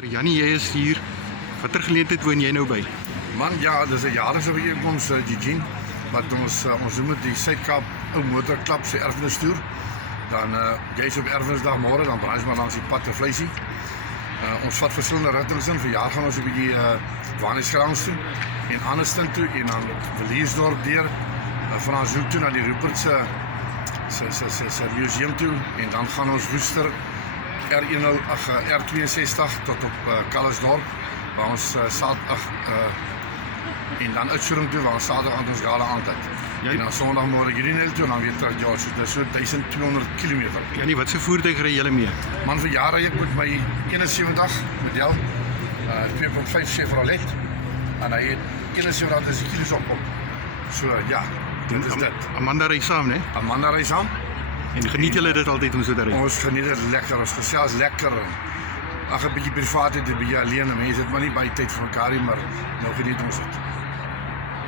Jannie, jy is hier. Watter geleentheid woon jy nou by? Man, ja, dis 'n jaarlikse byeenkoms, Eugene, wat ons noem dit die Suid-Kaap ou motorklub se erfenistoer. Dan jy's op Erfenisdag môre, dan braai ons maar langs die pad te vleisie. Ons vat verskillende rigtings in. Verjaar gaan ons 'n bietjie Waniskrans toe en Anniston toe en dan Villiersdorp deur, van Aanshoek toe na die Rupert se museum toe en dan gaan ons Woester R62 tot op Calisdorp waar ons en dan Oudtshoorn toe waar ons Saterdag aan ons gala aand het. En dan Sondagmôre Greenhill toe en dan weer terug. Ja, so dis so 1200 km. Jannie, wat se voertuig ry julle mee? Man, vir jare ek met my 71 model 2.5 Chevrolet en hy het 71 kilos op. So ja, dit is dit. Amanda ry saam, né? Amanda ry saam. En geniet julle dit altyd om so te ry? Ons geniet dit lekker, ons gesels lekker. Ag 'n bietjie privaatheid, 'n bietjie alleen, mense het maar nie baie tyd vir mekaar nie, maar nou geniet ons dit.